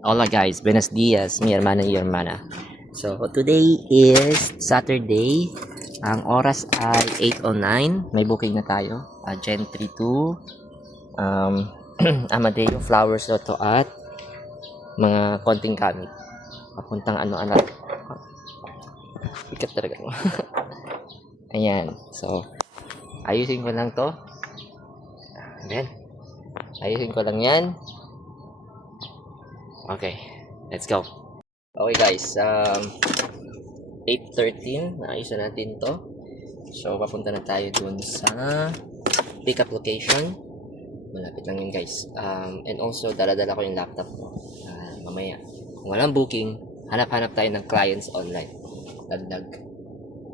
Hola guys, buenos dias, mi hermana y hermana. So, today is Saturday. Ang oras ay 8:09. May booking na tayo. Gen 32, Amadeo, Flowers Lotto at mga konting gamit. Papuntang ano-ano. Ikat talaga mo. Ayan. So, ayusin ko lang to. Ayan. Ayusin ko lang yan. Okay, let's go. Okay guys, 8:13, naayos na natin to. So, papunta na tayo dun sa pickup location. Malapit lang yun guys. And also, dala-dala ko yung laptop ko. Mamaya, kung walang booking, hanap-hanap tayo ng clients online. Dagdag.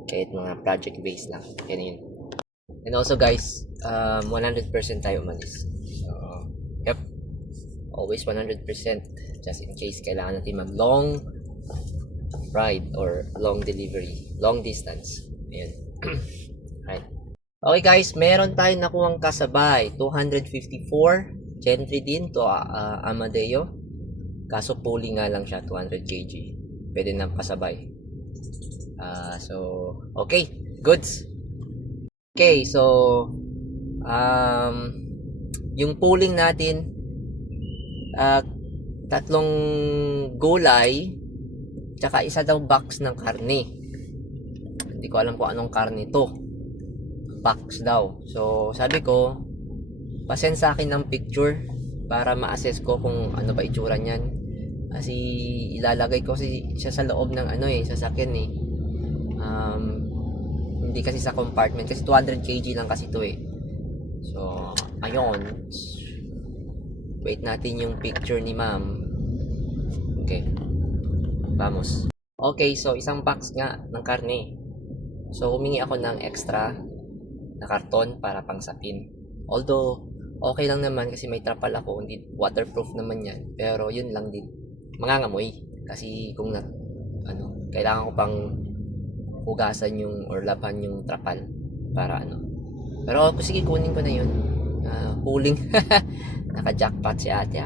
Kahit mga project based lang. Yan yun. And also guys, 100% tayo umalis. So, yep. Always 100%. Just in case kailangan natin mag long ride or long delivery, long distance. Ayan. Right. Okay guys, meron tayong nakuhang kasabay, 254 Gen 3 din to Amadeo. Kaso pulling nga lang siya, 200 kg. Pwede nang kasabay. So okay, goods. Okay, so yung pulling natin, tatlong gulay tsaka isa daw box ng karne. Hindi ko alam kung anong karne to. Box daw. So sabi ko, pasend sa akin ng picture para ma-assess ko kung ano ba itsura niyan. Kasi ilalagay ko siya sa loob ng sasakyan eh. Hindi kasi sa compartment kasi 200 kg lang kasi to eh. So ayun. Wait natin yung picture ni ma'am. Okay. Vamos. Okay, so isang box nga ng karne. So humingi ako ng extra na karton para pangsapin. Although, okay lang naman kasi may trapal ako. Hindi waterproof naman yan. Pero yun lang din. Mangangamoy. Kasi kung kailangan ko pang hugasan yung or laban yung trapal. Para Pero sige, kunin ko na yun. Pulling. Naka-jackpot si ate.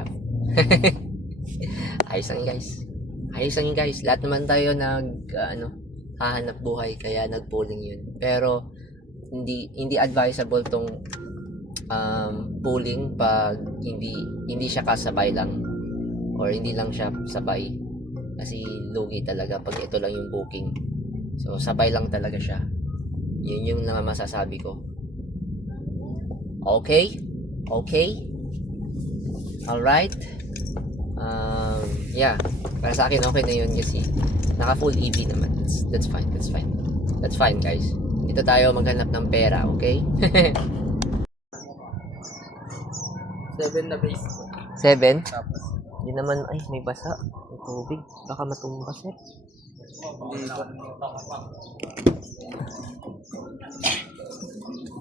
Ayos lang guys. Ayos lang guys. Lahat naman tayo hahanap buhay kaya nag-pulling yun. Pero hindi advisable tong pulling pag hindi siya kasabay lang or hindi lang siya sabay. Kasi lugi talaga pag ito lang yung booking. So sabay lang talaga siya. Yun yung masasabi ko. Okay? Okay? Alright. Yeah. Para sa akin okay na yun kasi naka full EV naman. That's fine. That's fine guys. Dito tayo maghanap ng pera, okay? 7 na base. 7? Tapos, Hindi naman, ay may basa. May tubig. Baka matumba sir. dito.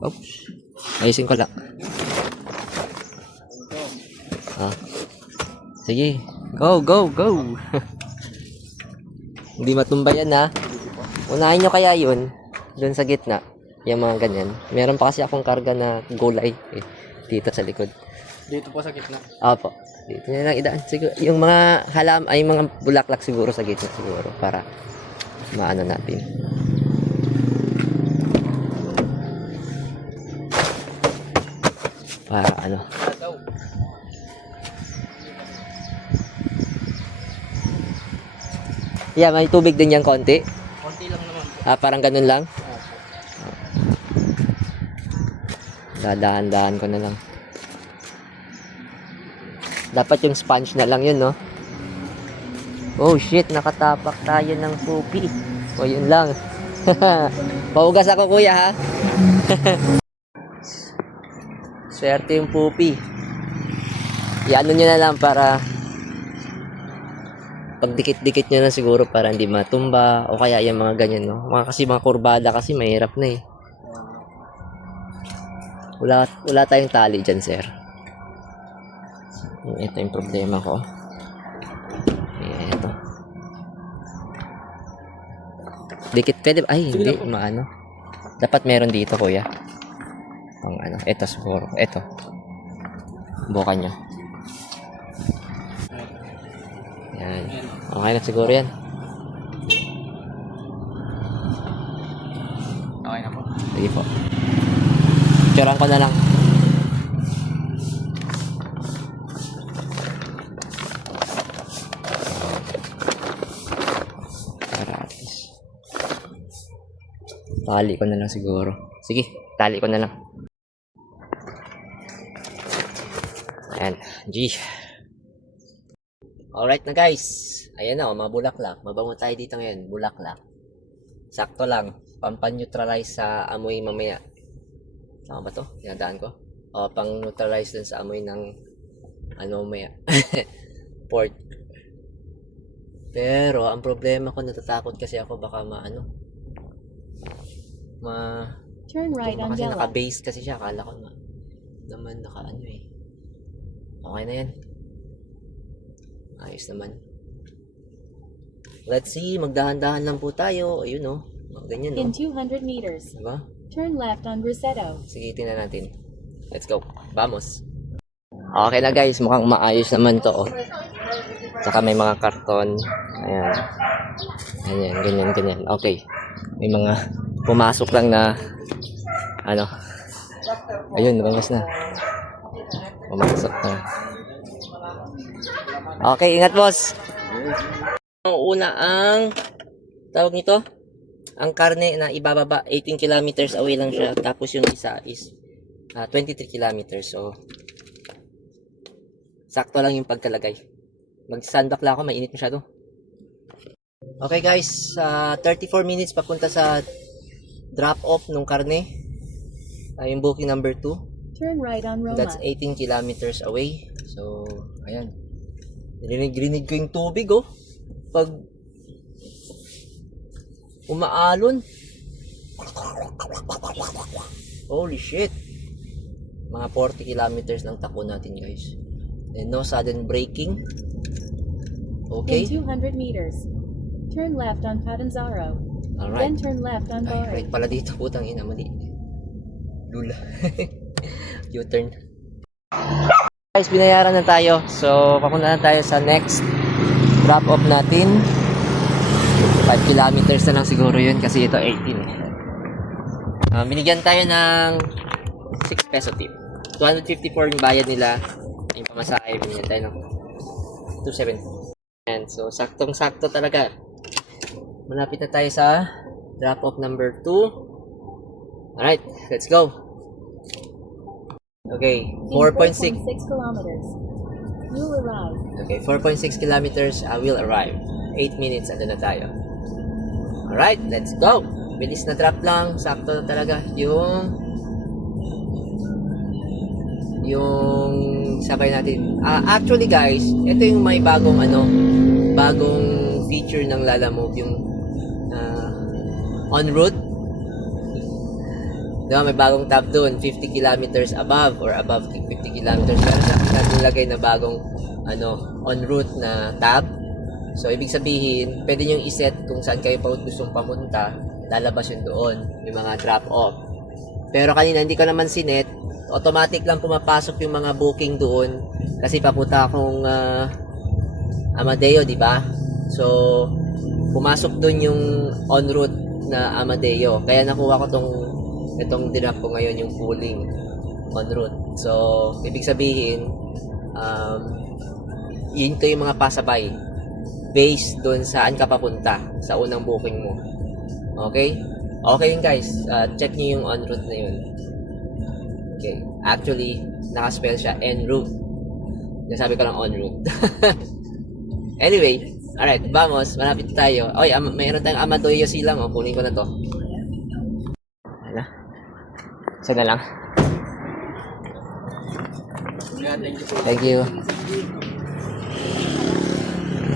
Oops. Ayusin ko lang. Sige. Go. Hindi matumba yan ha. Unahin nyo kaya yun. Doon sa gitna. Yung mga ganyan. Meron pa kasi akong karga na gulay. Dito sa likod. Dito po sa gitna. Opo. Dito nyo lang idaan. Siguro, yung mga ay mga bulaklak siguro sa gitna siguro. Para maano natin. Para Yeah, may tubig din yan konti. Konti lang naman po. Parang ganun lang. Dadahan-dahan ko na lang. Dapat yung sponge na lang yun, no? Oh shit, nakatapak tayo ng pupi. O yun lang. Paugas ako kuya ha. Swerte yung pupi. Iano nyo na lang para pagdikit-dikit nyo na siguro para hindi matumba o kaya yung mga ganyan, no? Kasi mga kurbada kasi mahirap na eh. Wala tayong tali dyan, sir. Ito yung problema ko. Ito. Dikit pwede. Ay, hindi. Maano. Dapat meron dito, kuya. Ito siguro. Ito. Bukan nyo. Yan. Okay na siguro yan. Okay na po. Sige po. Picturean ko na lang. Para at least. Tali ko na lang siguro. Sige, tali ko na lang. Ayan. G. Alright na guys. Ayan na, mga bulaklak. Mabango tayo dito ngayon. Bulaklak. Sakto lang. Pampan-neutralize sa amoy mamaya. Tama ba to? Tinadaan ko? O, pang-neutralize dun sa amoy ng ano mamaya. Port. Pero, ang problema ko, natatakot kasi ako baka Turn right on kasi yellow. naka-base kasi siya. Akala ko naman naka-ano eh. Okay na yan. Ayos naman. Let's see. Magdahan-dahan lang po tayo. Ayun oh. Ganyan In no. 200 meters, Diba? turn left on Rosetto. Sige, tingnan natin. Let's go. Vamos. Okay na guys. Mukhang maayos naman to oh. Saka may mga karton. Ayan. Ayan. Ganyan. Okay. May mga pumasok lang na ano. Ayun, lumabas na. Pumasok na. Okay, ingat boss. Ang una ang tawag nito, ang karne na ibababa 18 kilometers away lang siya. Tapos yung isa is 23 kilometers. So sakto lang yung pagkalagay. Mag-sandbag lang ako, mainit masyado. Okay guys, 34 minutes papunta sa drop off nung karne. Yung booking number 2. Turn right on Roma. That's 18 kilometers away. So, ayan. Nirinig ko yung tubig, oh. Pag umaalon. Holy shit. Mga 40 kilometers lang takbo natin, guys. And no sudden braking. Okay. In 200 meters, turn left on Catanzaro. Then Alright. turn left on Ay, Bari. right pala dito. Putang ina, mali. Lula. U-turn. Guys, binayaran na tayo. So, papunta na tayo sa next drop off natin. 5 kilometers na lang siguro yun kasi ito 18. Binigyan tayo ng 6 peso tip. 254 yung bayad nila. Yung pamasahe, binigyan tayo ng 270. And so, saktong-sakto talaga. Malapit na tayo sa drop off number 2. Alright, let's go. Okay, In 4.6. 4.6 kilometers, you'll arrive. Okay, 4.6 kilometers, I will arrive. 8 minutes, andun na tayo. Alright, let's go. Bilis na drop lang, sakto na talaga. Yung sabay natin. Actually guys, ito yung may bagong feature ng Lalamove, yung en route. Diba, may bagong tab doon, 50 kilometers above or above 50 kilometers. Pero sa akin natin nilagay na bagong en route na tab. So, ibig sabihin, pwede nyo iset kung saan kayo pa gustong pamunta, lalabas yun doon, yung mga drop off. Pero kanina, hindi ko naman sinet, automatic lang pumapasok yung mga booking doon kasi papunta akong Amadeo, di ba? So, pumasok doon yung en route na Amadeo. Kaya nakuha ko itong dinap ko ngayon, yung pooling en route. So, ibig sabihin, yun to yung mga pasabay based doon saan ka papunta sa unang booking mo. Okay? Okay yun guys. Check nyo yung en route na yun. Okay. Actually, nakaspell siya en route. Nasabi ko lang en route. Anyway, alright, vamos. Malapit tayo. Oy, mayroon tayong Amadoyo silang. Kunin ko na to. Ano? Isa na lang. Thank you.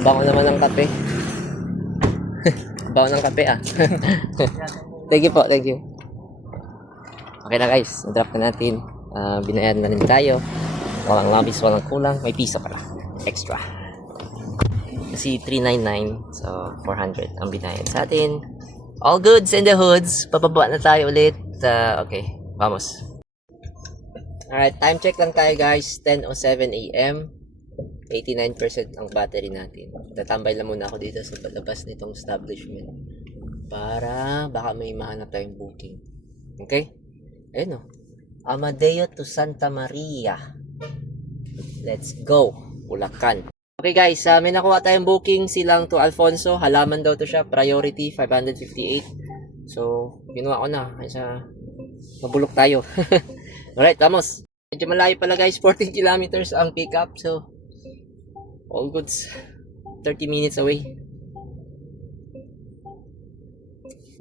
Bango naman ng kape. Bango ng kape Thank you po, thank you. Okay na guys, drop na natin. Binayaran na rin tayo. Walang labis, walang kulang. May piso pala. Extra. Kasi 399, so 400 ang binayad sa atin. All goods in the hoods. Pababa na tayo ulit. Okay, vamos. Alright, time check lang tayo guys. 10:07 AM. 89% ang battery natin. Tatambay lang muna ako dito sa labas nitong establishment para baka may mahanap tayong booking. Okay? Ayun o. Amadeo to Santa Maria. Let's go. Bulacan. Okay guys, may nakuha tayong booking silang to Alfonso. Halaman daw to siya. Priority 558. So, ginawa ko na. Kaysa mabulok tayo. Alright, vamos. Medyo malayo pala guys. 14 kilometers ang pick up. So, all goods. 30 minutes away.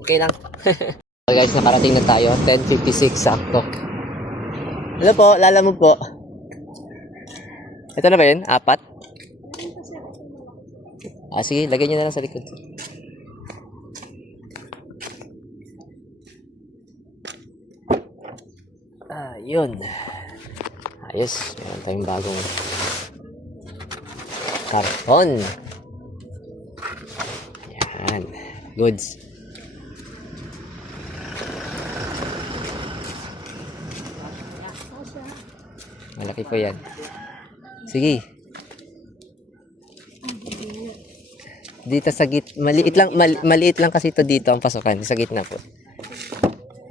Okay lang. So guys, nakarating na tayo. 10:56 sakto. Hello po, lalamog po. Ito na ba yun? 4? Sige, lagay nyo na lang sa likod. Yun. Ayos, meron tayong bagong karton. Yan. Goods. Malaki po yan. Sige. Dito sa maliit lang kasi ito dito ang pasukan. Sa gitna po.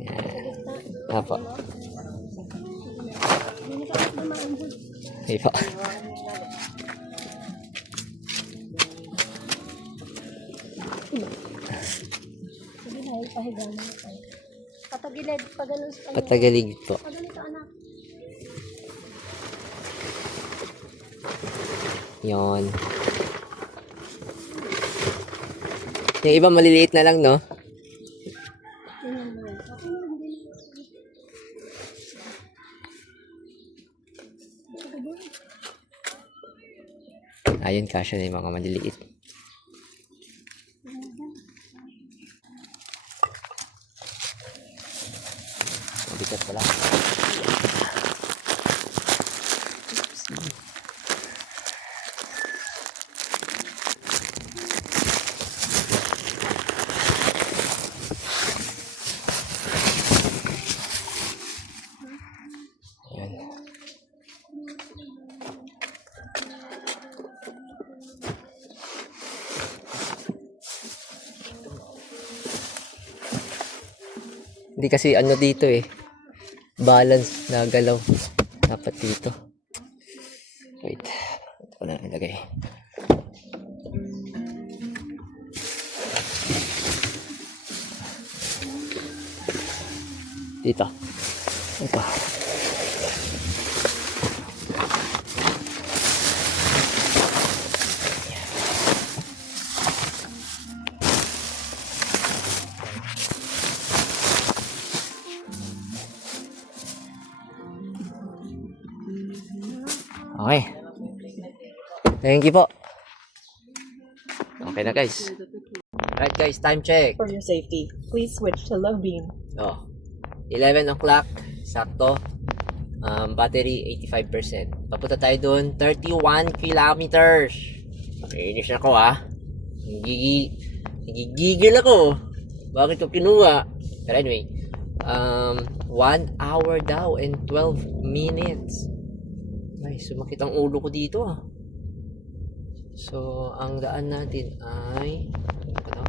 Yan. Apo. Okay po. Patagilid, pag ganun sa kanya. Patagalig po. Pag ganito, anak. Yon. Yung iba maliliit na lang, no? Ayun, kasya na yung mga maliliit. Mabigat pala. Ayan. Hindi kasi ano dito eh. Balance na galaw. Dapat dito. Wait. Ito ko na ilagay. Dito. Ito. Okay. Thank you po. Okay na guys. Alright guys, time check. For your safety, please switch to low beam. Oh, 11 o'clock. Sakto. Battery 85%. Papunta tayo doon. 31 kilometers. Inis ako ah. Nagigigil ako. Bakit ko kinuha? Pero anyway. 1 hour daw and 12 minutes. Ay, sumakit ang ulo ko dito ah. So, ang daan natin ay ano?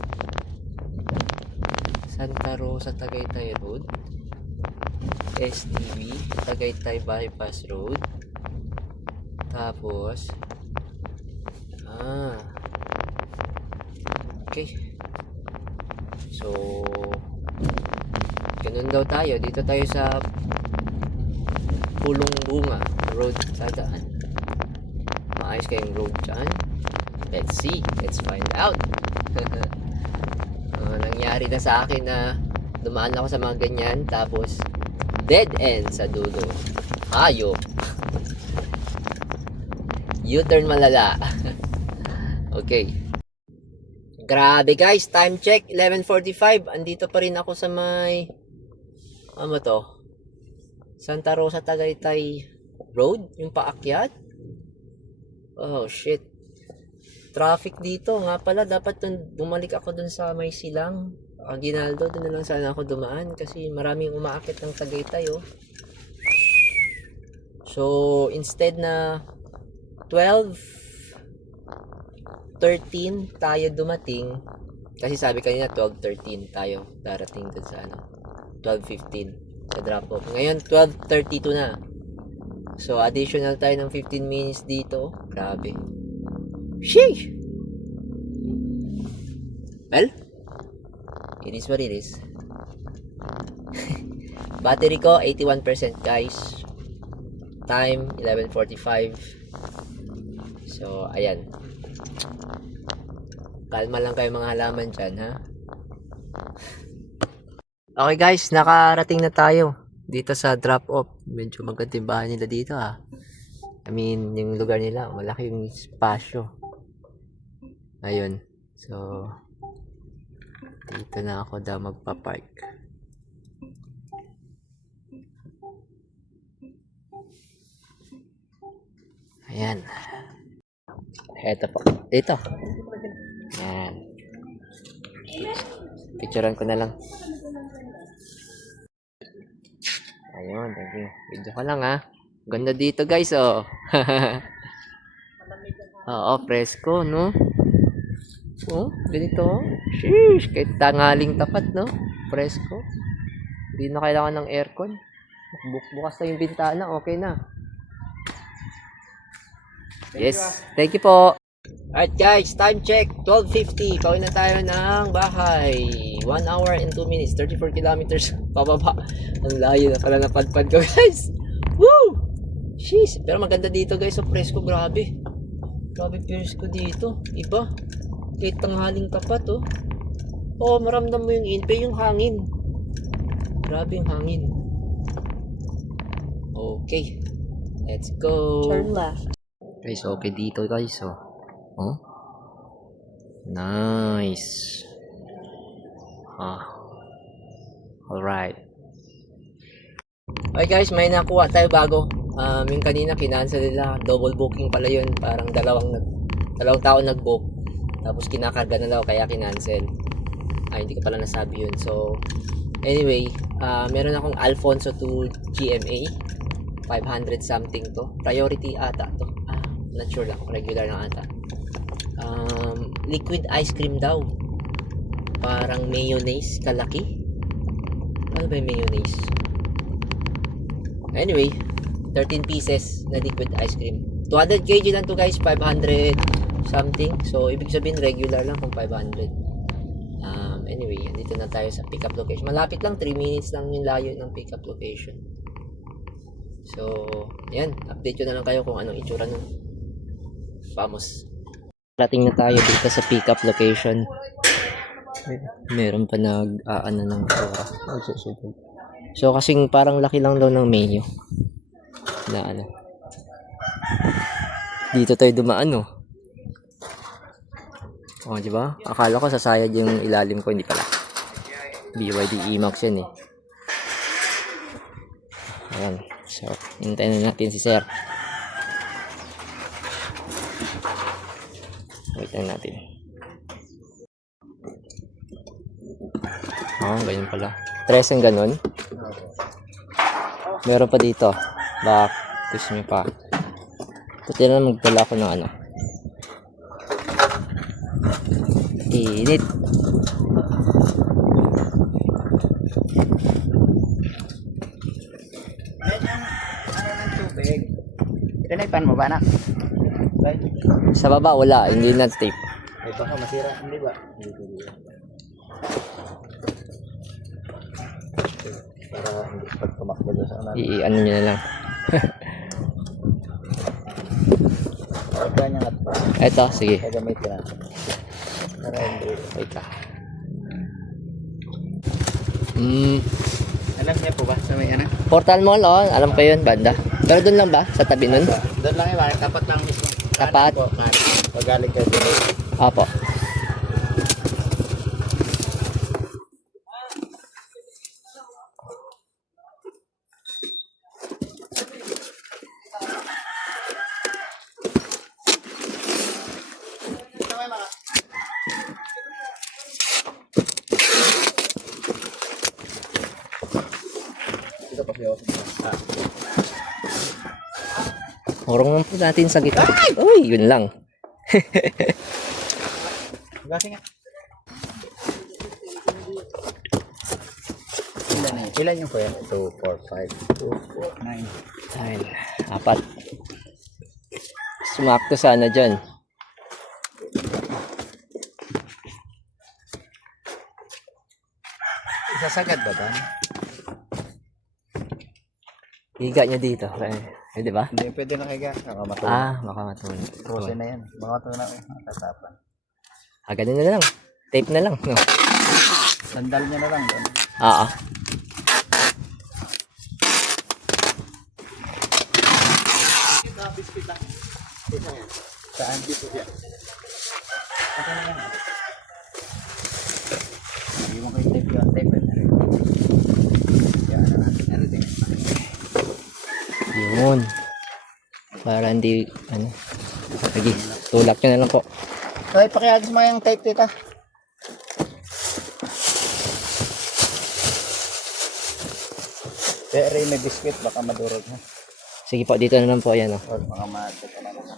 Santa Rosa, Tagaytay Road. STB, Tagaytay Bypass Road. Tapos okay. So, ganun daw tayo. Dito tayo sa Pulong Bunga Road sa daan. Maayos kayong road dyan. Let's see. Let's find out. Nangyari na sa akin na dumaan ako sa mga ganyan tapos dead end sa dulo. Hayop. U-turn malala. Okay. Grabe guys, time check 11:45. Andito pa rin ako sa may ano to? Santa Rosa Tagaytay Road, yung paakyat. Oh shit. Traffic dito nga pala, dapat bumalik ako dun sa may silang Aguinaldo, dun na lang sana ako dumaan kasi maraming umaakit ng Tagaytay oh. So instead na 12 12:13 tayo dumating. Kasi sabi kanina 12:13 tayo darating dun sa 12:15 sa drop off. Ngayon 12:32 na. So additional tayo ng 15 minutes dito. Grabe. Sheesh! Well, it is what it is. Battery ko 81% guys. Time 11:45. So ayan. Kalma lang kayo mga halaman dyan, ha? Okay guys, nakarating na tayo dito sa drop-off. Medyo maganda yung bahay nila dito, ha? I mean, yung lugar nila, malaki yung espasyo. Ayun. So, dito na ako daw magpa-park. Ayan. Eto po. Dito. Yan. Picturean ko na lang. Ayun, thank you. Video ko lang ha. Ganda dito guys oh. Oo, presko no. Oh, ganito. Sheesh, kahit tangaling tapat no. Presko. Hindi na kailangan ng aircon. Bukas na yung bintana, okay na. Yes, thank you po. Alright guys, time check, 12:50. Pauwi na tayo ng bahay. 1 hour and 2 minutes, 34 kilometers pababa. Ang layo na pala napadpad ko guys. Woo! Sheesh, pero maganda dito guys, so presko, grabe. Grabe presko dito, iba. Kahit tanghaling tapat oh. Oh, maramdam mo yung inpe, yung hangin. Grabe yung hangin. Okay, let's go. Turn left. Guys, okay dito guys oh. Oh. Nice. Alright. Okay guys, may nakuha tayo bago. Yung kanina kinancel nila, double booking pala yun. Parang dalawang tao nag-book. Tapos kinakarga na daw kaya kinancel. Hindi ko pala nasabi yun. So, anyway, meron akong Alfonso 2 GMA. 500 something to. Priority ata to. Not sure lang kung regular na ata. Liquid ice cream daw. Parang mayonnaise kalaki. Ano ba yung mayonnaise? Anyway, 13 pieces na liquid ice cream. 200 kg lang to guys, 500 something. So, ibig sabihin regular lang kung 500. Anyway, andito na tayo sa pickup location. Malapit lang, 3 minutes lang yung layo ng pickup location. So, yan. Update ko na lang kayo kung anong itsura nun. Vamos. Rating na tayo dito sa pickup location. Meron pa nag-aano ng oras. So, kasing parang laki lang daw ng menu. Na ano. Dito tayo dumaan, oh. Oh, di ba? Akala ko sasayad yung ilalim ko, hindi pala. BYD E-Max yan, eh. Ayan. So, hintayin na natin si Sir. Wait lang natin. Ganyan pala. 3 ang ganun. Meron pa dito. Bak, gusto nyo pa. Puti na magdala ako ng ano. Init. Tinaypan mo ba na? Sa baba wala, hindi na tape. Ay baka masira, hindi ba? Para hindi pag tumakbo doon sa kanan. I-ano nyo na lang. Pagka niya at pa. Eto, sige. Kagamit ka na. Para hindi. Wait ka. Alam niya po ba sa may ano? Portal Mall, oh. Alam ko yun, banda. Pero doon lang ba? Sa tabi nun? Doon lang yung tapat lang mismo. Tapat? Kanan po, kanan. Pag galing ka dito. Apo. Ito pa siya. Urong natin sa gitna. Uy, yun lang. Basi nga. Ilan na yun? Ilan yung kuya? 2, 4, 5, 2, 4, 9. Ayun, 4. Sumakto sana dyan. Sasagad ba ba? Higa nyo dito. Di ba? Hindi pwede na kaya. Kakamatulog. Baka matulog. Tusin na yan. Baka matulog na kayo. Tatapan. Ganun na lang. Tape na lang. No? Sandal niya na lang doon. Oo. Saan? Dito siya. Hindi mo kayo tape yun. Tape na rin. Yan na natin. Everything is fine. Yun. Para hindi, Sige, tulak nyo na lang po. Okay, pakiagis mo yung tape dito. Pero may biscuit. Baka madurog na. Sige po, dito na lang po. Ayan, Or baka ma-check na lang.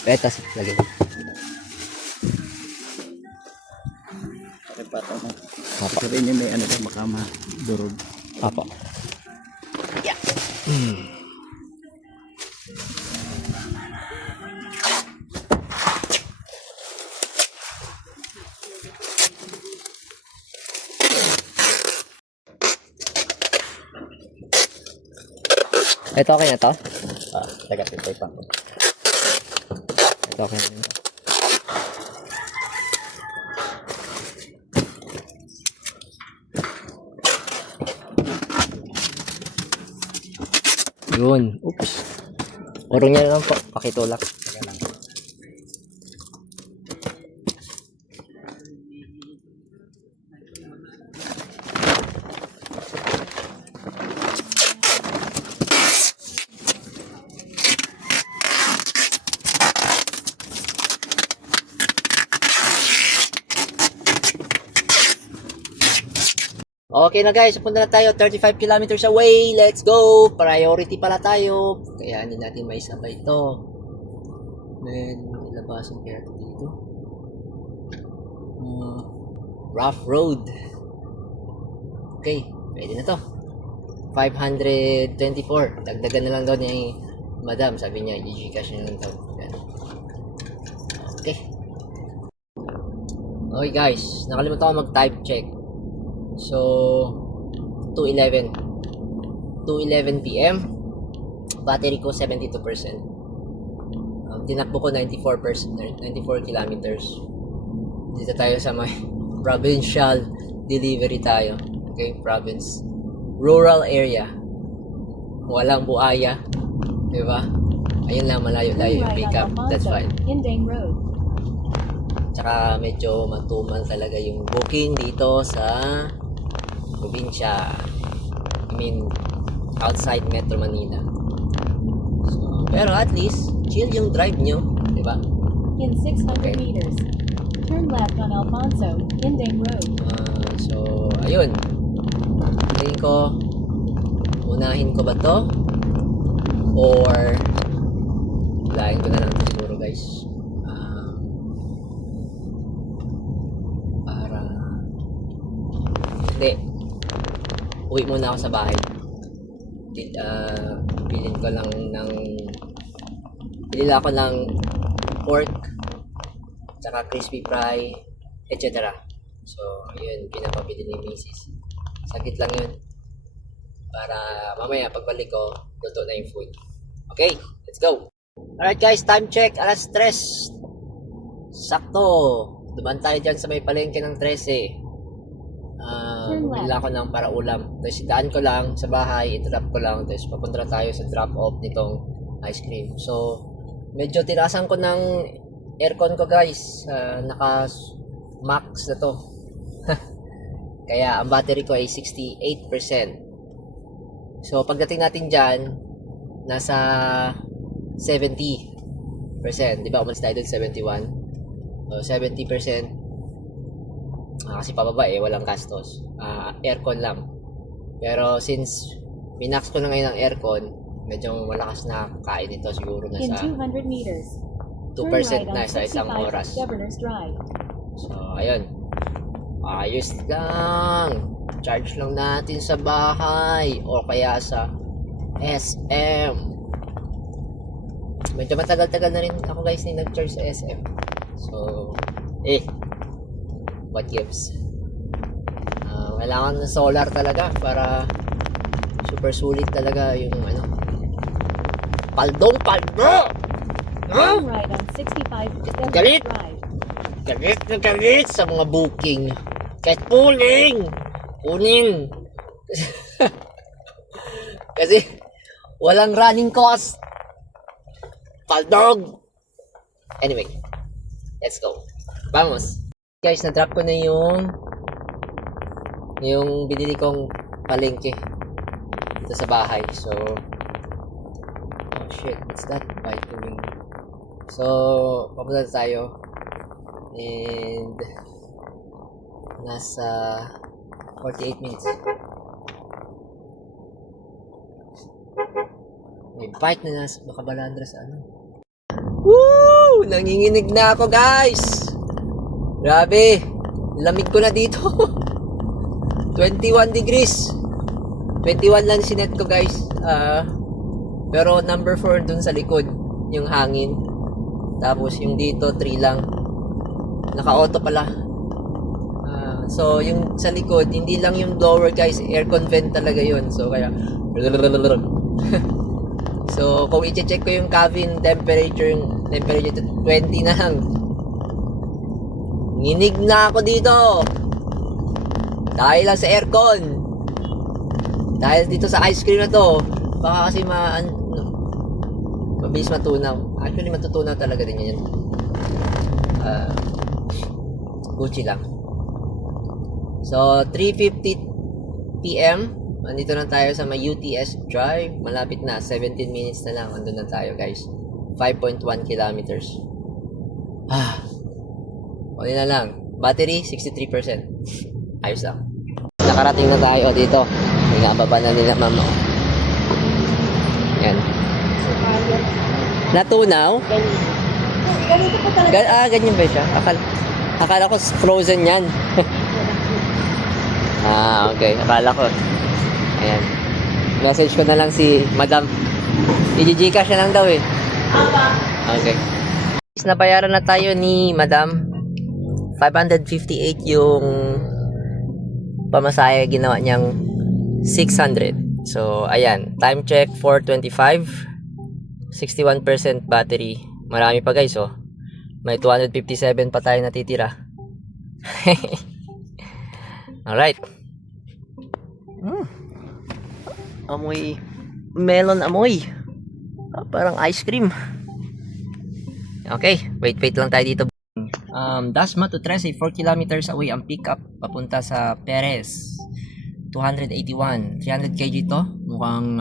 Petas, lagay. Okay pa ito. Apo. Kasi rin yung may ano ba. Baka madurog. Apo. Yeah. Ito okay na to? Taga tape pa. Ito okay na to. Yun. Oops. Urong niya na lang po. Pakitulak. Taga lang. Okay na guys, punta na tayo 35 kilometers away. Let's go! Priority pala tayo. Kaya hindi natin maisabay ito. Then, ilabasan kaya ito dito. Rough road. Okay, pwede na to. 524. Dagdagan na lang daw ni Madam. Sabi niya, i-Gcash na lang daw. Okay. Okay guys, nakalimutan ko mag-type check. So 2:11 PM, battery ko 72%. Tinakbo ko 94 kilometers. Dito tayo sa may provincial delivery tayo. Okay, province, rural area, walang buaya, di ba? Ayun lang, malayo-layo yung pick up. That's fine. Indane Road. Tsaka medyo matumal talaga yung booking dito sa probinsya. I mean, outside Metro Manila. So, pero at least, chill yung drive nyo. Diba? In 600 Okay. meters, turn left on Alfonso, Indane Road. So, ayun. Tingin ko, unahin ko ba to? Or, lain ko na lang to siguro guys. Hindi. Uwi muna ako sa bahay. Bilhin ko lang ng... Bilila ko ng pork, tsaka crispy fry, etc. So, yun, pinapabili ni Mrs. Saglit lang yun. Para mamaya, pagbalik ko, luto na yung food. Okay, let's go! Alright guys, time check, alas 3. Sakto! Duman tayo dyan sa may palengke ng 13. Bumili ako ng para ulam. Tapos daan ko lang sa bahay, i-drop ko lang. Tapos papunta tayo sa drop-off nitong ice cream. So, medyo tinasan ko ng aircon ko guys. Naka-max na to. Kaya ang battery ko ay 68%. So, pagdating natin dyan, nasa 70%. Di ba? Umalis tayo dun 71. So, 70%. Kasi pababa walang gastos. Aircon lang. Pero since minax ko na ngayon ang aircon, medyo malakas na kain ito siguro na In sa 200 meters, Turn 2% right na on sa isang 65 oras. Governor's Drive. So, ayun. Ayos lang. Charge lang natin sa bahay o kaya sa SM. Medyo matagal-tagal na rin ako guys ni nag-charge sa SM. So, what gives? Kailangan ng solar talaga para super sulit talaga yung ano. Paldong paldo! Turn right on 65 Governor's Galit! Drive. Galit na galit sa mga booking. Kahit pulling! Kunin! Kasi walang running cost. Paldog! Anyway, let's go. Vamos! Guys, na-drop ko na yung binili kong palengke dito sa bahay. So, oh shit, what's that bike doing? So, papunta tayo. And nasa 48 minutes. May bike na nasa Bacabalandra sa ano. Woo! Nanginginig na ako guys! Grabe! Lamig ko na dito. 21 degrees. 21 lang sinet ko guys. Pero number 4 dun sa likod. Yung hangin. Tapos yung dito 3 lang. Naka-auto pala. So yung sa likod, hindi lang yung blower guys, aircon vent talaga yun. So kaya so kung i-check ko yung cabin temperature, yung temperature 20 na lang. Nginig na ako dito. Dahil lang sa aircon. Dahil dito sa ice cream na to. Baka kasi mabilis matunaw. Actually matutunaw talaga din yan. Gucci lang. So 3:50 PM, nandito na tayo sa may UTS Drive. Malapit na, 17 minutes na lang. Andun na tayo guys. 5.1 kilometers. Uli na lang. Battery 63%. Ayos lang. Nakarating na tayo dito. Pinababa na nila mama. Yan. Natunaw? Ganito po talaga. Ganyan ba siya? Akala ko frozen yan. Okay. Akala ko. Ayan. Message ko na lang si Madam. I-Gcash na lang daw eh. Okay. Nabayaran na tayo ni Madam. 558 yung pamasaya, ginawa niyang 600. So, ayan. Time check 4:25. 61% battery. Marami pa guys oh. May 257 pa tayo natitira. Alright. Amoy melon amoy. Parang ice cream. Okay, wait lang tayo dito. Dasma to Trece, 4 kilometers away ang pickup papunta sa Perez. 281, 300 kg to. Mukhang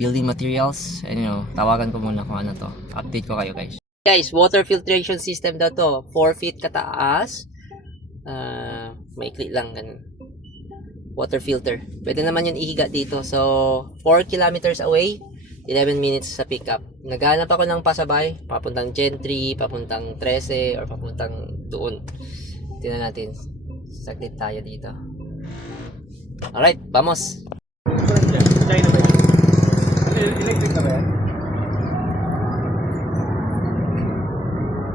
building materials. Tawagan ko muna kung ano to. Update ko kayo guys. Guys, water filtration system daw to. 4 feet kataas. Maikli lang ganun. Water filter. Pwede naman yun ihiga dito. So, 4 kilometers away. 11 minutes sa pickup. Naghanap ako ng pasabay. Papuntang Gentry, papuntang Trece, or papuntang doon. Tingnan natin. Saglit tayo dito. Alright, vamos! Electric na ba yan?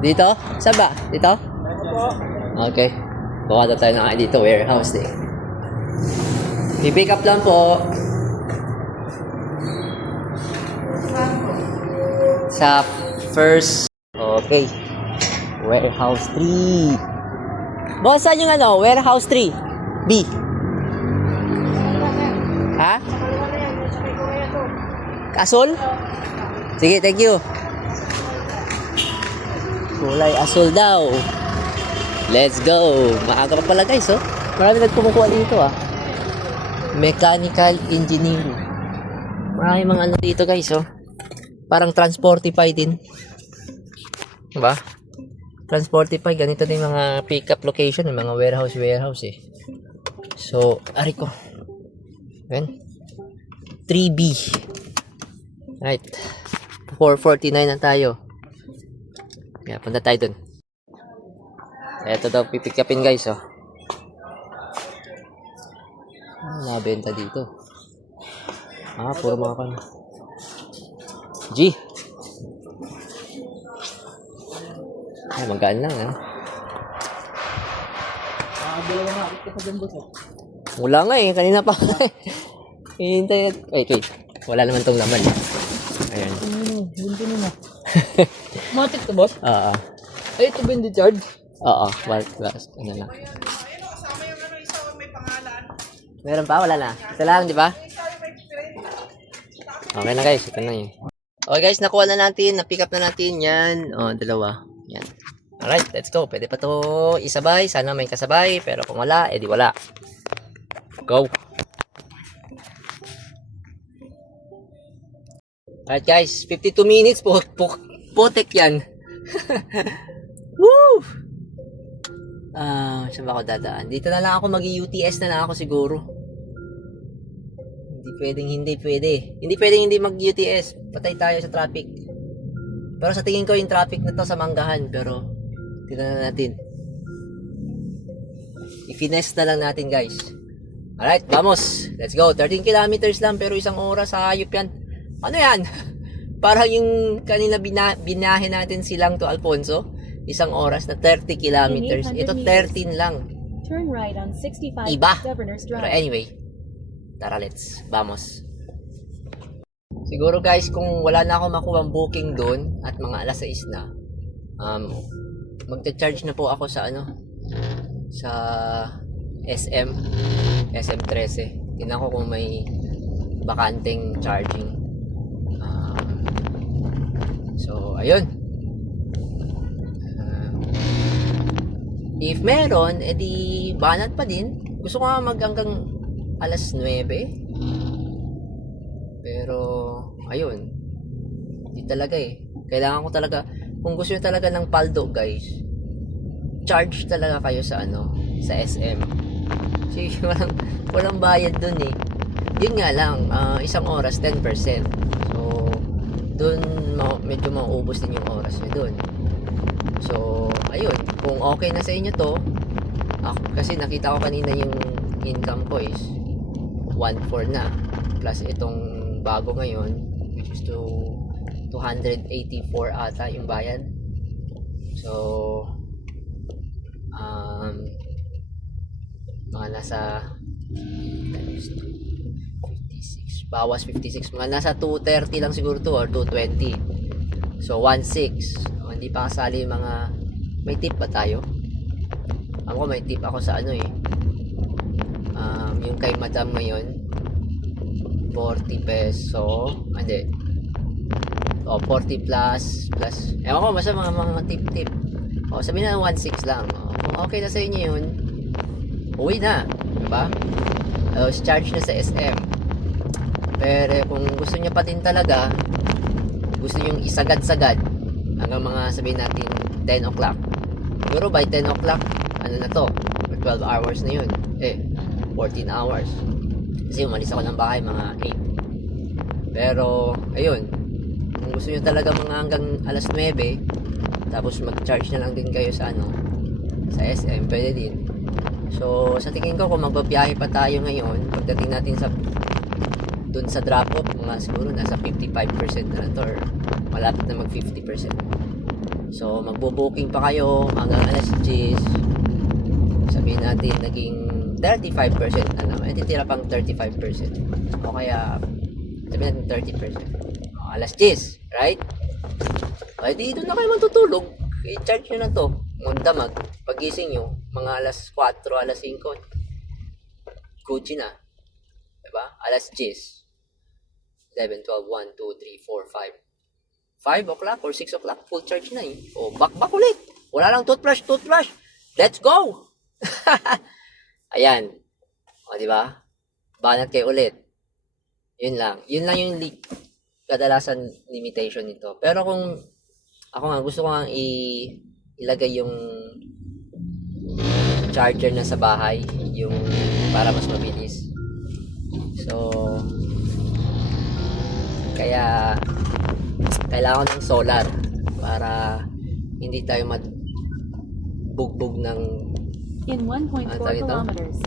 Dito? Saan ba? Dito? Okay. Baka tayo na kayo dito. Warehouse eh. I-pick up lang po. Sa first. Okay. Warehouse 3. Boss, saan yung ano? Warehouse 3. B. Ha? Asul? Sige, thank you. Kulay asul daw. Let's go. Maaga pa pala guys, oh. Marami nagkumukuha dito, ah. Mechanical engineering. Marami mga ano dito guys, oh. Parang Transportify din. Diba? Transportify, ganito din mga pick-up location, mga warehouse eh. So, ari ko. Ayan. 3B. Right. 449 na tayo. Kaya punta tayo dun. Ito daw pipick upin guys, oh. Nabenta dito. Puro mga kan. G. Magaan lang, ha? Dalawa nga akit ka sa dyan, boss. Wala nga eh, kanina pa. Hihintay. Wait. Wala naman tong laman. Ayan. Bunto na. Matik to, boss? Oo. Ay, ito ba yung charge? Oo. Ano lang. Meron pa? Wala na. Ito lang, di ba? Okay na guys, ito na yun. Okay guys, nakuha na natin, na-pick up na natin yan. Dalawa. Yan. Alright, let's go. Pwede pa to isabay. Sana may kasabay. Pero kung wala, edi wala. Go. Alright guys, 52 minutes. Putek yan. Woo! Saan ba ako dadaan? Dito na lang ako, mag-UTS na lang ako siguro. Hindi pwedeng hindi mag-UTS. Patay tayo sa traffic. Pero sa tingin ko yung traffic na to sa Manggahan. Pero, tignan na natin. I-finesse na lang natin guys. Alright, vamos. Let's go. 13 kilometers lang pero isang oras sa hayop yan. Ano yan? Parang yung kanina binahe natin silang to Alfonso. Isang oras na 30 kilometers. Ito 13 lang. Turn right on 65 Iba. Governor's Pero Drive. anyway, tara let's. Vamos. Siguro guys, kung wala na ako makuha booking doon at mga alas 6 na, magta-charge na po ako sa sa SM 13. Tingnan ko kung may bakanteng charging. So, ayun. If meron, edi banat pa din. Gusto ko nga hanggang alas 9. Pero, ayun. Hindi talaga eh. Kailangan ko talaga, kung gusto nyo talaga ng paldo guys, charge talaga kayo sa sa SM. Kasi walang bayad dun eh. Yun nga lang, isang oras 10%. So, dun medyo mauubos din yung oras nyo dun. So, ayun. Kung okay na sa inyo to, kasi nakita ko kanina yung income ko is 1.4 na. Plus itong bago ngayon, which is 284 ata yung bayad. So, mga nasa 56, bawas 56, mga nasa 230 lang siguro to or 220. So 1.6. Hindi pa kasali yung mga, may tip ba tayo? Ako may tip ako sa yung kay madam ngayon 40 peso, hindi 40 plus ewan ko, basta mga tip sabihin na 1.6 lang. Kung okay na sa inyo yun, uwi na, diba? Charge na sa SM. Pero kung gusto nyo pa din talaga, gusto nyo isagad-sagad hanggang mga sabihin natin 10 o'clock, siguro by 10 o'clock na to, 12 hours na yun, 14 hours kasi umalis ako ng bahay mga 8. Pero ayun, kung gusto nyo talaga mga hanggang alas 9, tapos mag-charge na lang din kayo sa sa SM, pwede din. So sa tingin ko, kung magbabiyahe pa tayo ngayon, pagdating natin dun sa drop off, mga siguro nasa 55% na to, or malapit na mag 50%. So magbo-booking pa kayo hanggang alas 10, sabihin natin naging 35% na naman, titira pang 35%, o kaya sabihin natin 30%, alas 10, right? Ay di doon na kayo matutulog, i-charge nyo na to damag. Pagising nyo mga alas 4, alas 5, Gucci na, diba? Alas 10, 11, 12, 1, 2, 3, 4, 5 o'clock or 6 o'clock, full charge na eh. O, back ulit. Wala lang toothbrush. Let's go! Ayan. O, diba? Banat kayo ulit. Yun lang yung kadalasan limitation nito. Pero kung ako nga, gusto ko nga ilagay yung charger na sa bahay, yung para mas mabilis. So, kaya kailangan ng solar para hindi tayo mabugbog ng In 1.4 tawag ito? kilometers.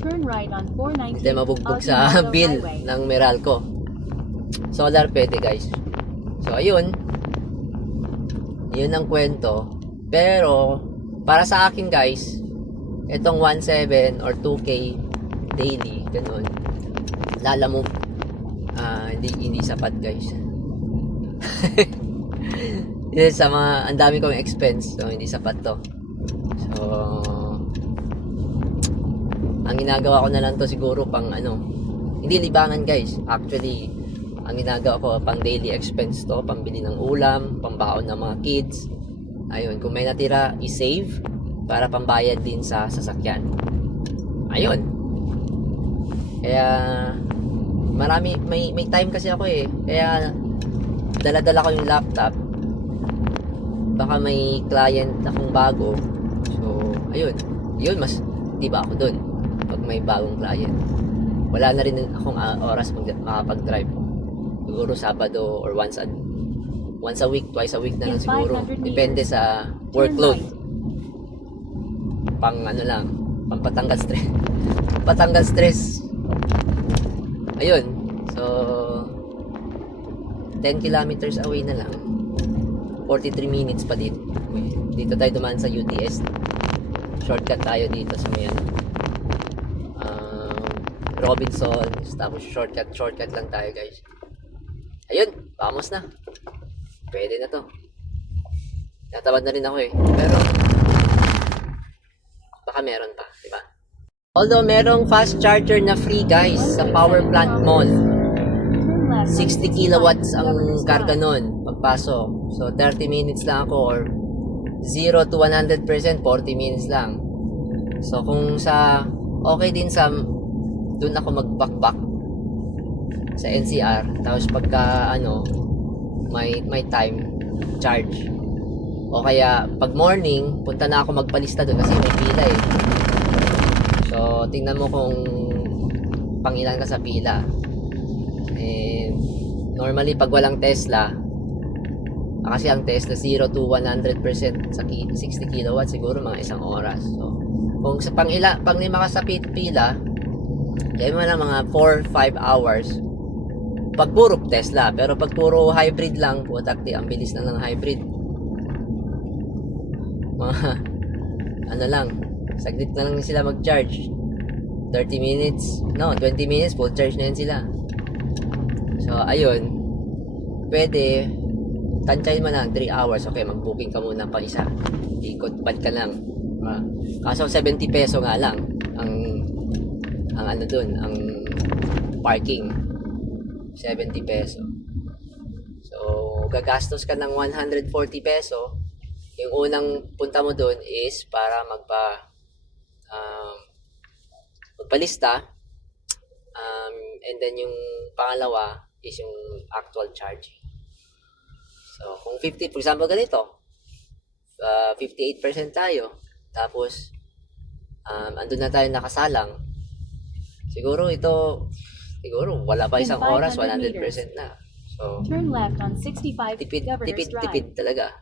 Turn right on hindi 419 tayo mabugbog sa Aguinaldo bill Highway. ng Meralco. Solar pwede guys. So ayun, yun ang kwento. Pero para sa akin guys, itong 1.7 or 2K daily, ganun, lalamove, hindi sapat guys. Yun, sa mga, ang dami kong expense, so hindi sapat to. So ang ginagawa ko na lang to siguro pang hindi libangan guys. Actually, ang ginagawa ko pang daily expense to, pambili ng ulam, pambaon ng mga kids. Ayun, kung may natira, i-save para pambayad din sa sasakyan. Ayun. Kaya may time kasi ako eh. Kaya dala-dala ko yung laptop. Baka may client akong bago. So, ayun. Yun, mas di ba ako dun pag may bagong client. Wala na rin akong oras makapag-drive. Siguro Sabado or once a week, twice a week na lang In siguro. 500 Depende sa Turn workload. right. Pang lang, pang patanggal stress. Patanggal stress. Ayun. So 10 kilometers away na lang. 43 minutes pa dito. Dito tayo dumaan sa UTS. Shortcut tayo dito sa may Robinson. Tapos shortcut lang tayo guys. Ayun, vamos na. Pwede na to. Natabad na rin ako eh. Pero baka meron pa, di ba? Although merong fast charger na free guys sa Power Plant Mall. Turn left on 60 kilowatts ang Governor's karga Drive. nun pagpasok. So 30 minutes lang ako, or 0 to 100%, 40 minutes lang. So kung okay din sa doon ako magbakbak sa NCR, tapos pagka may time, charge. O kaya pag morning, punta na ako magpalista doon kasi may pila eh. So tingnan mo kung pangilan ka sa pila. And normally pag walang Tesla, kasi ang Tesla 0 to 100% sa 60 kilowatts siguro mga isang oras. So kung sa pag lima ka sa pila, kaya mo na mga 4-5 hours pag puro Tesla. Pero pag puro hybrid lang, putakti, ang bilis na ng hybrid. Mga lang, saglit na lang sila mag-charge. 30 minutes, 20 minutes, full charge na yun sila. So ayun, pwede tansyahin mo na 3 hours. Okay, mag-booking ka muna pa isa, ikot, bad ka lang. Kaso 70 peso nga lang ang dun, ang parking, 70 peso. So gagastos ka ng 140 peso. Yung unang punta mo dun is para magpalista, and then yung pangalawa is yung actual charging. So kung 50, for example ganito, 58% tayo, tapos andun na tayo nakasalang, siguro wala pa isang In oras, 500 100% na. So Turn left on 65 Governor's Drive. tipid talaga.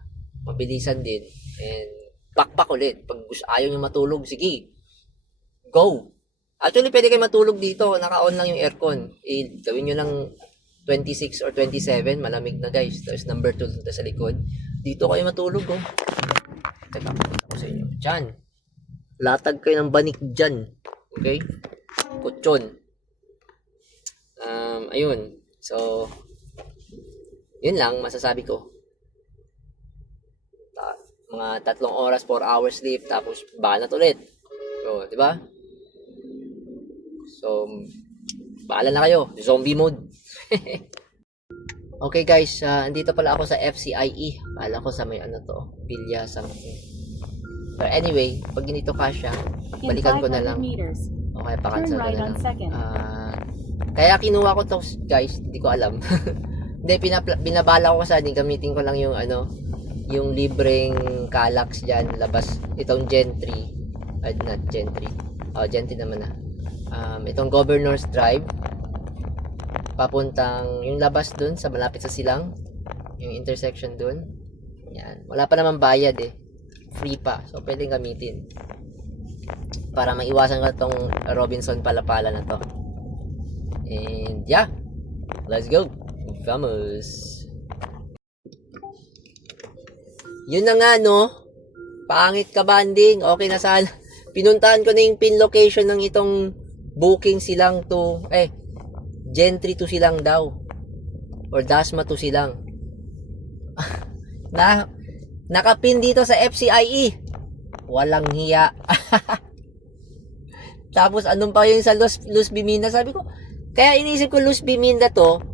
Mabilisan din. And backpack ulit. Pag ayaw nyo matulog, sige, go. Actually, pwede kayo matulog dito. Naka-on lang yung aircon. Gawin nyo lang 26 or 27. Malamig na guys. Tapos number 2 sa likod. Dito kayo matulog. Oh. Teka, pakita ko sa inyo. Diyan. Latag kayo ng banik dyan. Okay? Kutsyon. Ayun. So, yun lang masasabi ko. Mga 3 oras, 4 hours sleep, tapos banat ulit. So, di ba? So, bahala na kayo. Zombie mode. Okay guys, andito pala ako sa FCIE. Bahala ko sa may Pilya something. But anyway, pag ganito kasya, In balikan ko na 500 lang. meters. Okay, Turn pakancel ko right na on lang. second. Kaya kinuha ko to guys, hindi ko alam. Hindi, binabala ko kasi gamitin ko lang yung yung libreng Calax dyan, labas, itong Gentry, not Gentry, Gentry naman na, itong Governor's Drive, papuntang, yung labas dun, sa malapit sa Silang, yung intersection dun, Yan. Wala pa naman bayad eh. Free pa. So, pwedeng gamitin. Para maiwasan ko tong Robinson Palapala na to. And yeah. Let's go. Vamos. Yun na nga, no? Pangit ka, banding. Okay na sana. Pinuntahan ko na yung pin location ng itong booking silang to. Gentry to silang daw. Or Dasma to silang. Nakapin dito sa FCIE. Walang hiya. Tapos anong pa yung sa Luz Biminda? Sabi ko, kaya iniisip ko Luz Biminda to.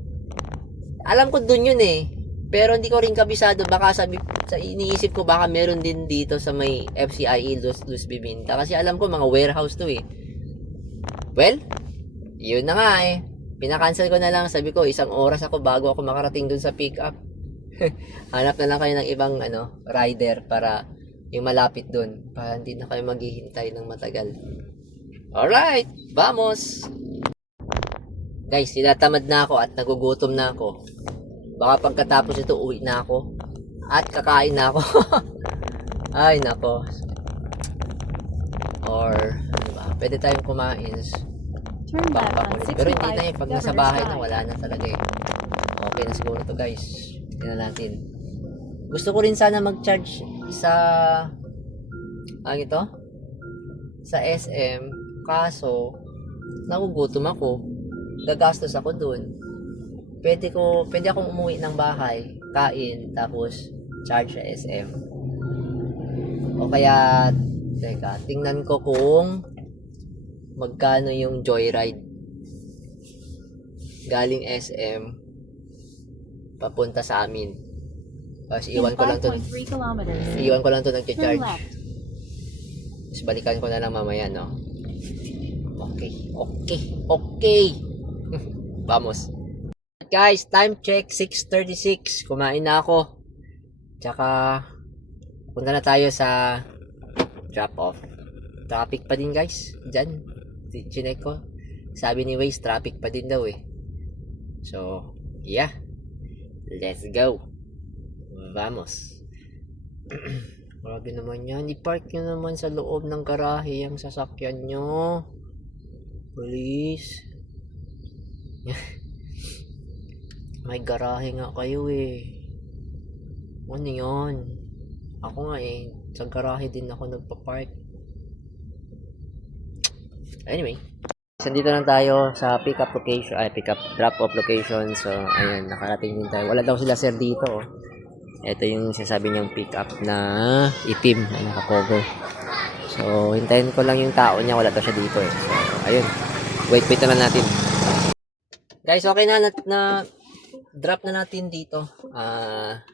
Alam ko dun yun eh. Pero hindi ko rin kabisado. Baka iniisip ko baka meron din dito sa may FCIE Luz Biminda. Kasi alam ko mga warehouse to eh. Well, yun na nga eh. Pinakancel ko na lang. Sabi ko, 1 oras ako bago ako makarating dun sa pick up. Hanap na lang kayo ng ibang rider para yung malapit dun. Para hindi na kayo maghihintay ng matagal. Alright, vamos! Guys, tinatamad na ako at nagugutom na ako. Baka pagkatapos ito, uwi na ako. At kakain na ako. Ay, nako. Or, ano ba? Pwede tayong kumain. Turn left on Pero hindi na 65 eh. Pag nasa Governor's bahay na, Drive. wala na talaga eh. Okay na siguro to guys. Tingnan natin. Gusto ko rin sana mag-charge sa ano ito? Sa SM. Kaso, nagugutom ako. Gagastos ako dun. Pwede akong umuwi ng bahay, kain, tapos charge sa SM. O kaya, teka, tingnan ko kung magkano yung joyride galing SM papunta sa amin. Tapos In iwan ko lang 5.3 kilometers. to Turn nag-charge. left. Tapos balikan ko na lang mamaya, no? Okay. Vamos. Guys, time check 6:36. Kumain na ako. Tsaka punta na tayo sa drop off. Traffic pa din, guys. Diyan. Chinek ko. Sabi ni Waze, traffic pa din daw eh. So, yeah. Let's go. Vamos. Grabe naman yan. I-park nyo naman sa loob ng garahe yung sasakyan nyo. Please. May garahe nga kayo eh. Ano yun? Ako nga eh. Sa garahe din ako nagpa-park. Anyway. Nandito lang tayo sa pick-up location. Drop-off location. So, ayan. Nakarating din tayo. Wala daw sila sir dito. Oh. Ito yung sinasabi niyang pick-up na itim na naka-cover. So, hintayin ko lang yung tao niya. Wala daw siya dito eh. So, ayun. Wait naman natin. Guys, okay na drop na natin dito.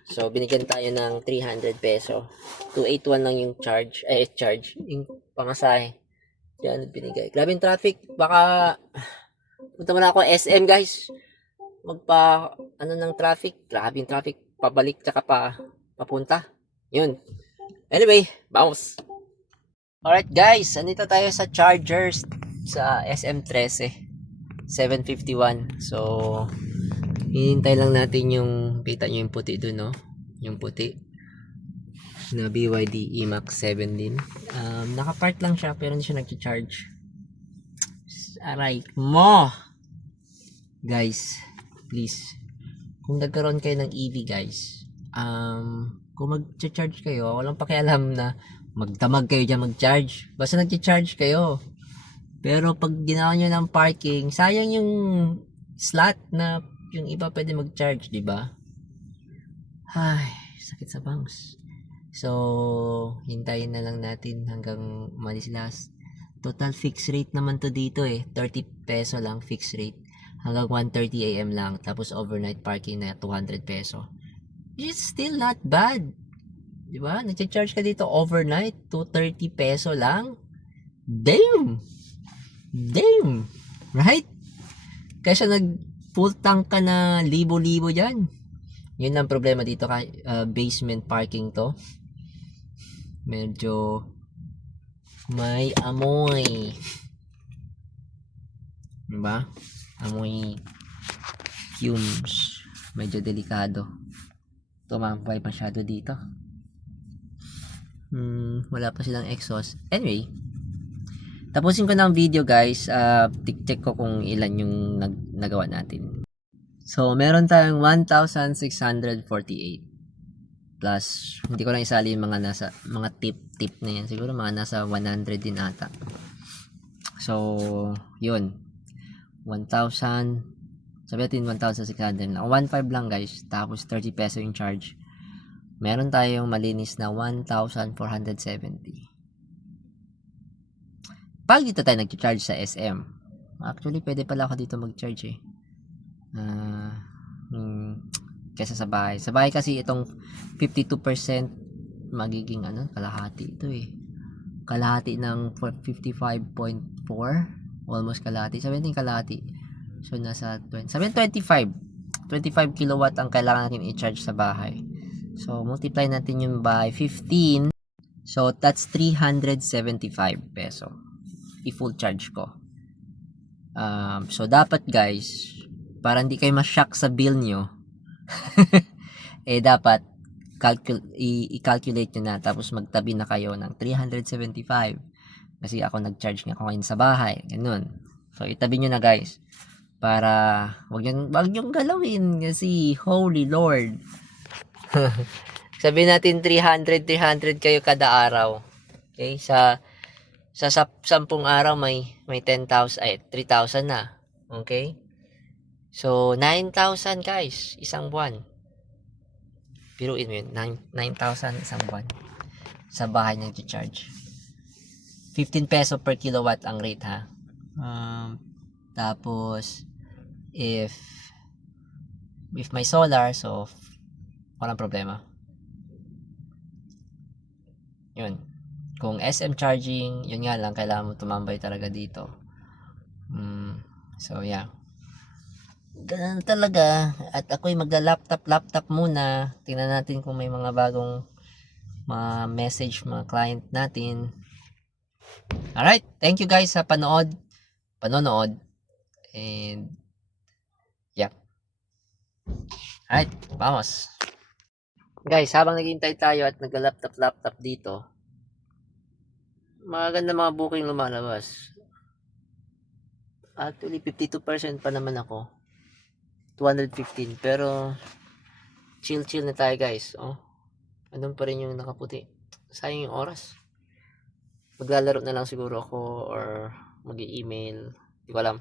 So, binigyan tayo ng 300 peso. 281 lang yung charge. Yung pangasahe. Yan, binigay. Grabe yung traffic. Baka, punta muna ako SM, guys. Ng traffic. Grabe yung traffic. Pabalik, tsaka papunta. Yun. Anyway, bounce. Alright, guys. Andito tayo sa Chargers sa SM13. 751. So, hinintay lang natin yung, kita nyo yung puti dun, no? Yung puti. Na BYD E-Max 7 din. Nakapark lang siya pero hindi siya nag-charge. Aray mo! Guys, please. Kung nagkaroon kayo ng EV guys, kung mag-charge kayo, walang pakialam na magdamag kayo dyan mag-charge. Basta nag-charge kayo. Pero pag ginawa nyo ng parking, sayang yung slot na yung iba pwede mag-charge, di ba? Ay, sakit sa bangs. So, hintayin na lang natin hanggang umalis last. Total fixed rate naman to dito eh. 30 peso lang fixed rate. Hanggang 1:30 AM lang. Tapos overnight parking na 200 peso. It's still not bad. Diba? Nag-charge ka dito overnight. 230 peso lang. Damn! Right? Kaysa nag-full tank ka na libo-libo dyan. Yun ang problema dito kay basement parking to. Medyo may amoy. Diba? Amoy fumes. Medyo delikado. tumambay masyado dito. Wala pa silang exhaust. Anyway, tapusin ko na ang video guys. Check ko kung ilan yung nagawa natin. So, meron tayong 1,648 plus, hindi ko lang isali yung mga tip na yan. Siguro mga nasa 100 din ata. So, yun. 1,000, sabihin 1,600 lang. 1,500 lang guys. Tapos 30 peso yung charge. Meron tayong malinis na 1,470. Pag dito tayo nag-charge sa SM, actually pwede pala ako dito mag-charge kesa sa bahay. Sa bahay kasi itong 52% magiging kalahati ito kalahati ng 55.4, almost kalahati, sabihin din kalahati. So nasa 25 kilowatt ang kailangan natin i-charge sa bahay. So multiply natin yung by 15, so that's 375 peso i-full charge ko. So dapat guys, para hindi kayo ma-shock sa bill nyo, dapat i-calculate nyo na, tapos magtabi na kayo ng 375 kasi ako nag-charge nga ako ngayon sa bahay, ganun. So itabi nyo na guys, para wag yung galawin kasi holy lord. Sabihin natin 300 kayo kada araw. Okay, sa 10 araw may 10,000 3,000 na. Okay? So 9,000 guys, isang buwan. Biruin mo yun, 9,000 isang buwan. Sa bahay nang i-charge. 15 peso per kilowatt ang rate ha. Tapos if may solar, so walang problema. Yun. Kung SM charging, yun nga lang, kailangan mo tumambay talaga dito. So yeah. Ganun talaga. At ako'y magla-laptop muna. Tingnan natin kung may mga bagong message mga client natin. Alright. Thank you guys sa panonood. And yeah. Alright. Vamos. Guys, habang naghihintay tayo at nagla-laptop dito, maganda mga booking lumalabas. Actually, 52% pa naman ako. 215. Pero, chill na tayo guys. Andun pa rin yung nakaputi. Sayang yung oras. Maglalaro na lang siguro ako or mag-i-email. Hindi ko alam.